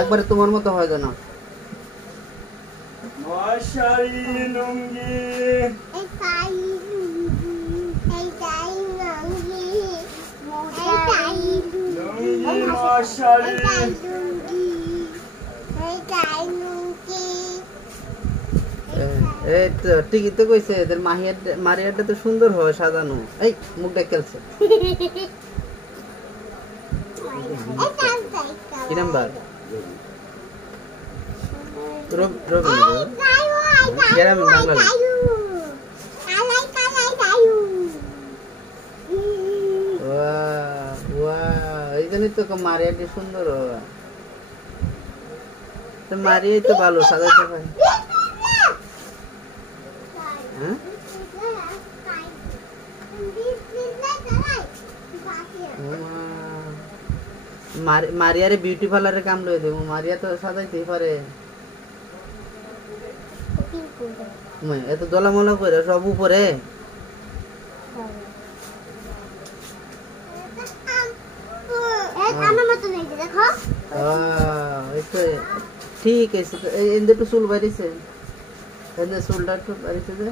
একবারে তোমার মতো হয় যেন। মশারি লুঙ্গি লুঙ্গি মশারি এই তো ঠিকই তো কইছে, এদের মারিয়াটা তো সুন্দর হয় সাজানো। এই মুখটা খেলছে কি নাম্বার? রবি গ্রামে বাংলাদেশ। এই জন্যই তো মারিয়াটি সুন্দর হয়। মারিয়াই তো ভালো সাজাতে পারে। হ্যাঁ মারিয়ারে বিউটি পার্লারে কাম লয়ে দেবো। মারিয়া তো সাজাইতেই পারে। এত দলামলা করে সব উপরে। ঠিক আছে, একটু চুল বাড়িছে, চুলটা একটু বাড়িছে যে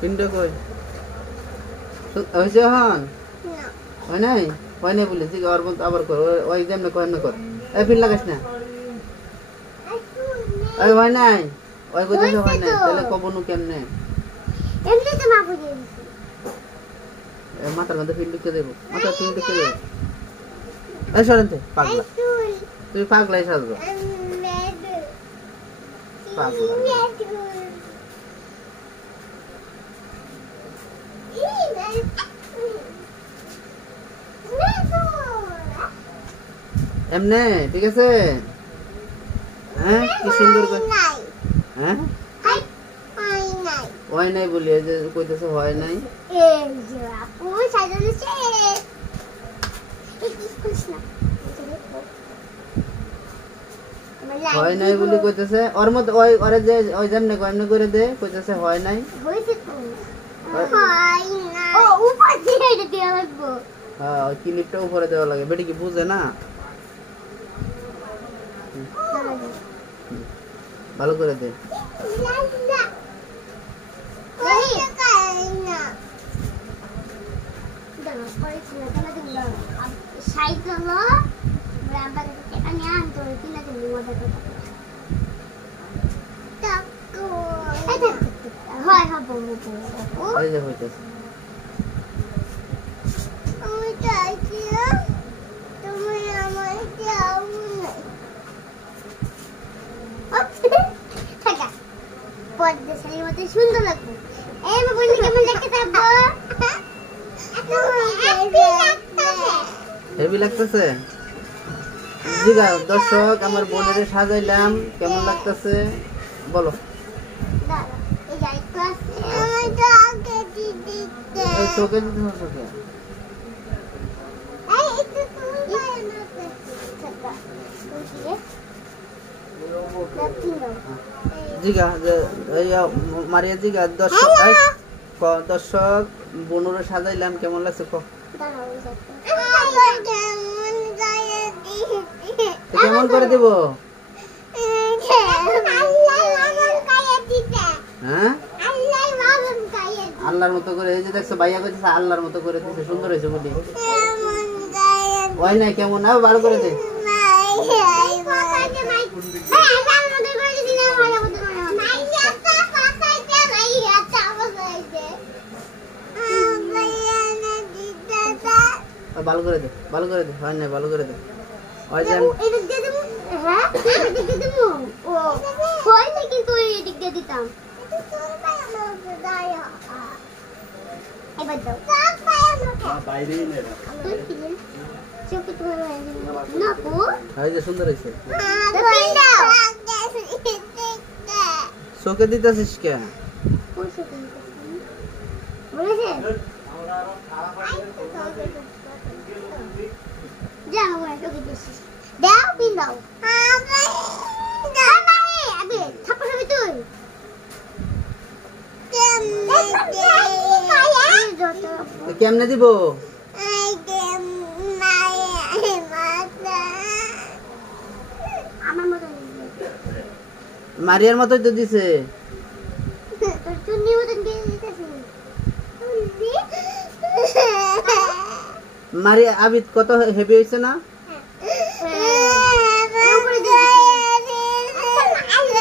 পিন্ডা কই হয়েছে হন হয় নাই? হয় নাই বলে ঠিক আর আবার কর, ওই যেমন কর না কর। এই ফিল লাগাস না। ওই হয় নাই, ওই কোথায় হয় নাই, তাহলে কবনু কেমনে? মাথার মধ্যে ফিল ঢুকে দেবো, মাথার ফিল ঢুকে দেবো। এই সরেন্তে পাগলা, তুই পাগলাই সাজবো পাগলা। এমনে ঠিক আছে? হ্যাঁ কি সুন্দর করে। হ্যাঁ হয় নাই বলি যে কইতেছে হয় নাই। হয় নাই বলি কইতেছে। ওর মত ওই ওরে যে ওই যেমনে কইমনে করে দে কইতেছে হয় নাই। হইছে তো হয় না। ও উপর দিয়ে এটা দেয়া লাগবে। হ্যাঁ ওই ক্লিপটা উপরে দেওয়া লাগে। বেটি কি বুঝে না? ভালো করে দে। সুন্দর লাগবে। হেভি লাগতেছে। জিগা দর্শক আমার বোনের সাজাইলাম কেমন লাগতেছে বলো। চোখে জিগা মারিয়া জিগা দর্শক দর্শক বোনরে সাজাইলাম কেমন লাগছে ক? কেমন করে দেব? হ্যাঁ আল্লাহর মতো করে। এই যে দেখছো ভাইয়া কইতেছে আল্লাহর মতো করে দিছে, সুন্দর হয়েছে বলি। ওই নাই কেমন না ভালো করে দে। ভালো করে দে, ভালো করে দে। হয় না ভালো করে দে। ওই যে এদিক দিয়ে দেব। হ্যাঁ এদিক দিয়ে দেব। ও হয় না কিন্তু এদিক দিয়ে দিতাম। এটা তোর পায় আমাকে দাও। এবার দাও। সব পায় আমাকে। বাইরেই নে না। চোখে তোমার না পু। এই যে সুন্দর হইছে। চোখে দিতাছিস কে? কোন চোখে দিতাছিস? বলেছে আমরা আরো খারাপ যাও ওটা দিছিস দাও বিনাও আবে থাপ্পড় হবে তুই কেমনে কেমনে দিব? আমার মতো মারিয়ার মতোই তো দিছে। তোর চুন্নি মতন দিয়ে দিতেছি। মারিয়া আবিদ কত হেভি হয়েছে না?